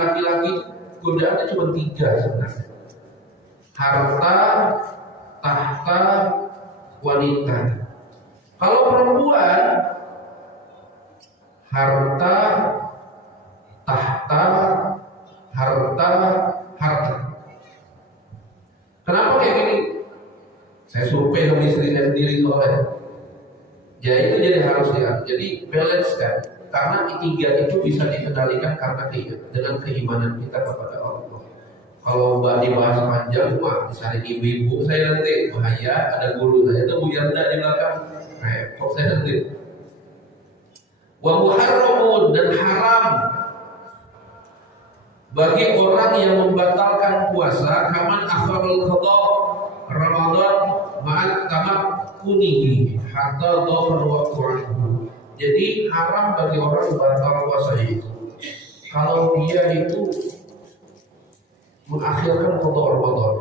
laki-laki godaannya cuma 3 sebenarnya. Harta, tahta, wanita. Kalau perempuan, harta, tahta, harta. Kenapa kayak gini? Saya survei sama istri saya sendiri soalnya. Ya itu jadi harus ya. Jadi balance kan. Karena ketiga itu bisa dikendalikan karena dengan keimanan kita kepada Allah. Kalau mbak dibahas panjang, mah misalnya ibu-ibu saya nanti bahaya. Ada guru saya itu Bu Yarda di belakang. Kok saya nanti. Wa muharramun, dan haram bagi orang yang membatalkan puasa, kaman akharul qada Ramadan ma'at tamakkunihi hatta dhahar waqtuhu. Jadi haram bagi orang yang batal puasa itu kalau dia itu mengakhirkan qada Ramadan.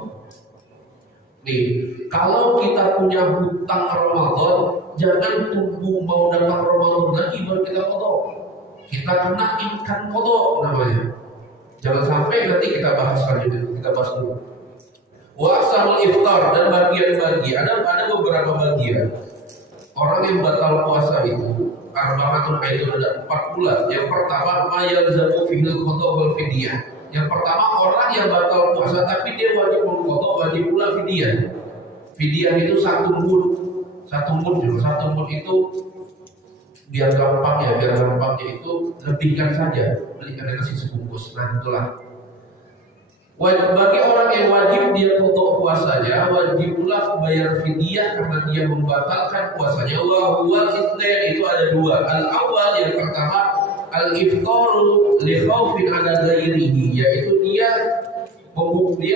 Nih, kalau kita punya hutang Ramadan, jangan tunggu mau datang Ramadan lagi baru kita qada. Kita kena ikan qada namanya. Jangan sampai nanti kita bahas selanjutnya, kita bahas dulu. Wa asalul iftar, dan bagian-bagian ada beberapa bagian. Orang yang batal puasa itu arba'atun aidun, ada 4 bulan. Yang pertama mayalzamu fihil qada wal fidyah. Yang pertama orang yang batal puasa tapi dia wajib mengqada, wajib pula fidyah. Fidyah itu 1 mud. 1 mud itu biar gampangnya itu lebihkan saja, belikan nasi sebungkus. Nah itulah. Bagi orang yang wajib dia qada puasanya, wajib pula bayar fidyah karena dia membatalkan puasanya. Wa huwal itsnain, itu ada 2. Al awal, yang pertama al iftaru li khaufin ala ghairihi, yaitu dia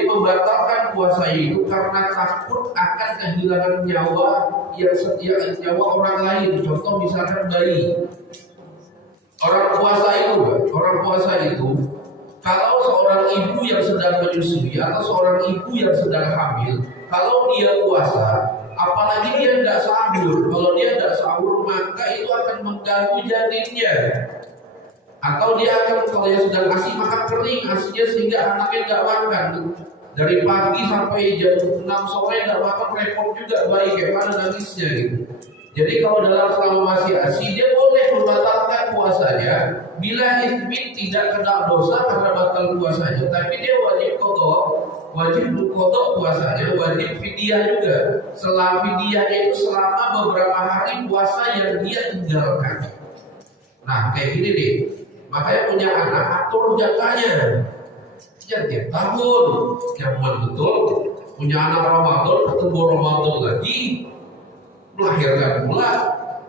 membatalkan puasa itu karena takut akan kehilangan nyawa nyawa orang lain. Contoh misalkan bayi. Orang puasa itu kalau seorang ibu yang sedang menyusui atau seorang ibu yang sedang hamil, kalau dia puasa, apalagi dia tidak sahur, kalau dia tidak sahur maka itu akan mengganggu janinnya. Atau dia akan, kalau yang sedang ASI makan kering ASInya sehingga anaknya tidak makan. Dari pagi sampai jam 6 sore tidak makan, repot juga bayi, kayak mana nangisnya gitu. Jadi kalau selama masih ASI, dia boleh membatalkan puasanya bila ismin tidak kena dosa karena batal puasanya, tapi dia wajib qada puasanya, wajib fidyah juga. Fidyahnya itu selama beberapa hari puasa yang dia tinggalkan. Nah kayak gini deh. Makanya punya anak atur jatahnya. Tiap tahun nyaman betul. Punya anak Ramadan, ketemu Ramadan lagi, melahirkan pula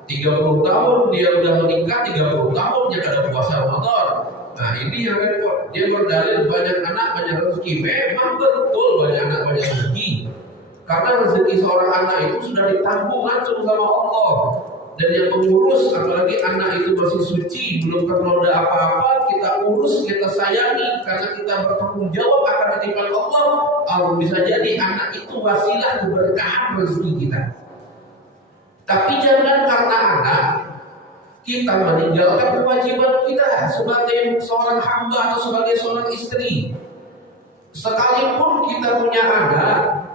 30 tahun dia udah menikah, 30 tahun dia ada puasa Ramadan. Nah ini yang repot. Dia berdalil banyak anak banyak rezeki. Memang betul banyak anak banyak rezeki. Karena rezeki seorang anak itu sudah ditanggung langsung sama Allah. Dan yang mengurus, apalagi anak itu masih suci, belum ternoda apa-apa, kita urus, kita sayangi, karena kita bertanggung jawab akan ketitipan Allah. Allah bisa jadi anak itu wasilah keberkahan rezeki kita. Tapi jangan karena anak kita meninggalkan kewajiban kita sebagai seorang hamba atau sebagai seorang istri. Sekalipun kita punya anak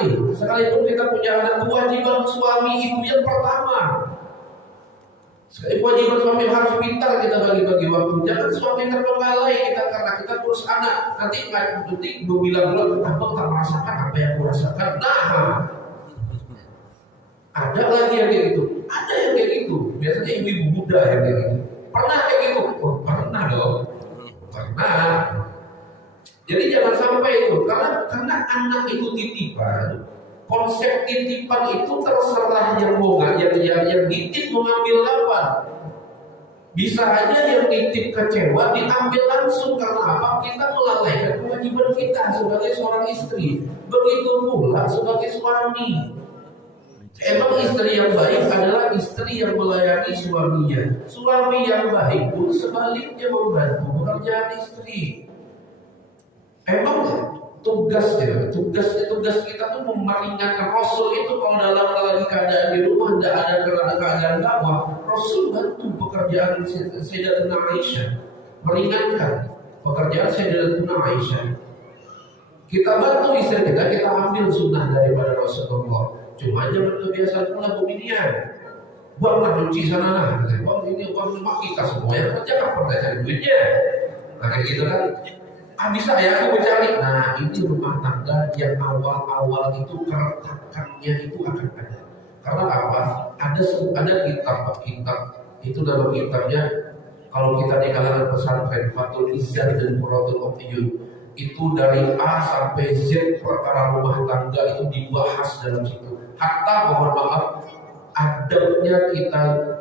nih, sekalipun kita punya anak, kewajiban suami itu yang pertama. Kewajiban suami harus pintar kita bagi-bagi waktu. Jangan suami terbengkalai kita karena kita terus anak. Nanti bilang abang tak merasakan apa yang aku rasakan. Nah, ada lagi yang kayak gitu. Ada yang kayak gitu. Biasanya ibu-ibu muda yang kayak gitu. Pernah kayak gitu? Oh, pernah dong. Pernah. Jadi jangan sampai itu, karena anak itu titipan. Konsep titipan itu terserah yang mau yang titip mengambil apa. Bisa aja yang titip kecewa diambil langsung, karena apa? Kita melalaikan kewajiban kita sebagai seorang istri. Begitu pula sebagai suami. Emang istri yang baik adalah istri yang melayani suaminya. Suami yang baik pun sebaliknya membantu pekerjaan istri. Emang tugas kita tuh meringankan. Rasul itu kalau dalam lagi keadaan di rumah tidak ada keadaan dakwah, Rasul bantu pekerjaan Sayyidatina Aisyah. meringankan pekerjaan Sayyidatuna Aisyah. Kita bantu istri kita ambil sunnah daripada Rasulullah. Cuma jangan kebiasaan pula beginian. Buanglah cuci sana nah, buang ini buang rumah kita semua yang kerja kan pernah cari duitnya. Nah kayak gitu kan. Bisa ya aku mencari. Nah ini rumah tangga yang awal-awal itu keretakannya itu akan ada. Karena apa? Ada kitab itu dalam kitabnya. Kalau kita di kalangan pesantren Fathul Izzat dan Qurratul Uqyun itu dari A sampai Z perkara rumah tangga itu dibahas dalam situ. Hatta mohon maaf adabnya kita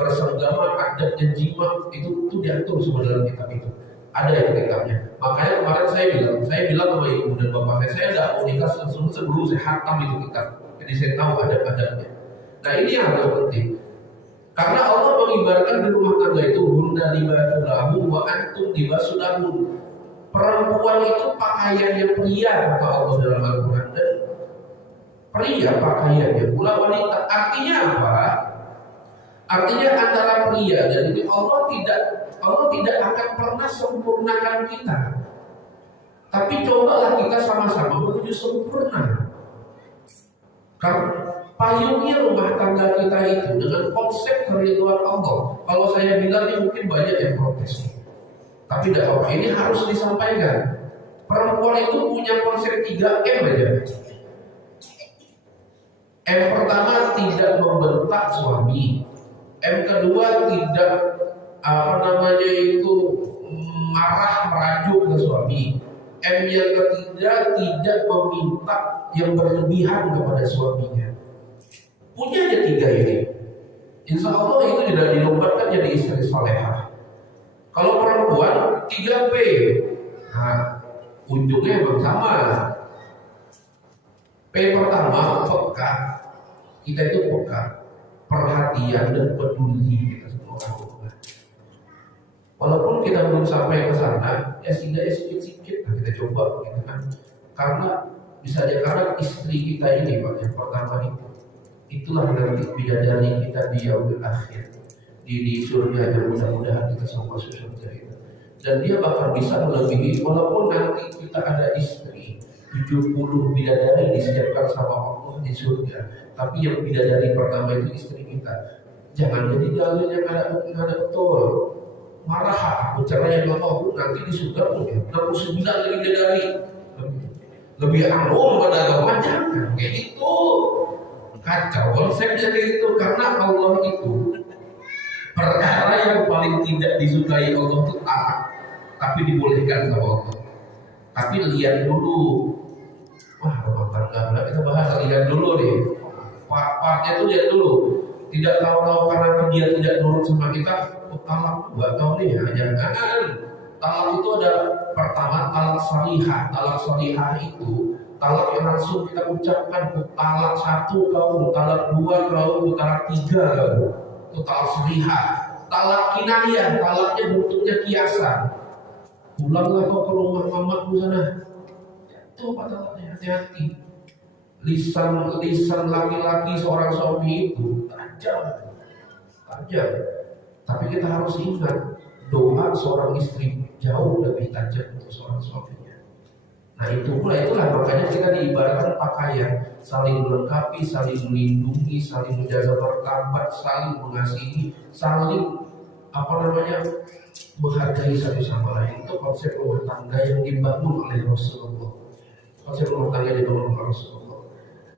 bersenggama, adabnya jima itu diatur semua dalam kitab itu. Ada yang kitabnya. Makanya kemarin saya bilang sama ibu dan bapak saya tidak mau nikah sebelum saya hatam itu kitab. Jadi saya tahu adab-adabnya. Nah ini yang harus penting. Karena Allah mengibarkan di rumah tangga itu hunna libasun lahum wa antum libasun lahum. Perempuan itu pakaiannya pria kata Allah dalam Al-Quran, dan pria pakaiannya pula wanita. Artinya apa? Artinya antara pria dan itu Allah tidak akan pernah sempurnakan kita. Tapi cobalah kita sama-sama menuju sempurna. Karena payungnya rumah tangga kita itu dengan konsep keridhaan Allah. Kalau saya bilangnya mungkin banyak yang protes. Tapi tidak apa, ini harus disampaikan. Perempuan itu punya konsep 3M aja. M pertama tidak membentak suami. M kedua tidak marah merajuk ke suami. M yang ketiga tidak meminta yang berlebihan kepada suaminya. Punya aja 3 ini. Insya Allah itu tidak dilombakan jadi istri salehah. Kalau perempuan 3P. Nah, ujungnya memang sama. P pertama peka. Kita itu peka, perhatian dan peduli kita semua orang. Walaupun kita belum sampai ke sana, ya setidaknya sedikit-sedikit kita coba gitu kan. Karena karena istri kita ini Pak, yang pertama itulah nanti bidadari kita di yaumil akhir. Di surga yang mudah-mudahan kita semua masuk surga itu. Dan dia bakal bisa melebihi walaupun nanti kita ada istri 70 bidadari disiapkan sama Allah di surga. Tapi yang bidadari pertama itu istri kita. Jangan jadi dalil yang ada betul. Marah aku cerai yang Allah nanti di surga pun 69 lagi bidadari. Lebih arum pada agama jangan kayak gitu. Kacau konsepnya kayak gitu karena Allah itu perkara yang paling tidak disukai Allah itu taat, tapi dibolehkan sama Allah. Tapi lihat dulu, rumah tangga kita bahas lihat dulu nih, partnya itu lihat dulu. Tidak tahu-tahu karena dia tidak nurut sama kita, talak nggak tahu nih ya, jangan. Talak itu ada pertama talak salihah. Talak salihah itu talak yang langsung kita ucapkan. Talak 1 kau, talak 2 kau, talak 3 kau. Itu talak salihah. Talak kinayah, talaknya bentuknya kiasan. Pulanglah kau ke rumah mamaku sana. Itu Pak talaknya, hati-hati. Lisan laki-laki seorang suami itu tajam. Tapi kita harus ingat doa seorang istri jauh lebih tajam untuk seorang suaminya. Nah itulah makanya kita diibaratkan pakaian, saling melengkapi, saling melindungi, saling menjaga martabat, saling mengasihi, saling menghargai satu sama lain. Itu konsep rumah tangga yang dibangun oleh Rasulullah. Konsep rumah tangga yang dibangun oleh Rasulullah.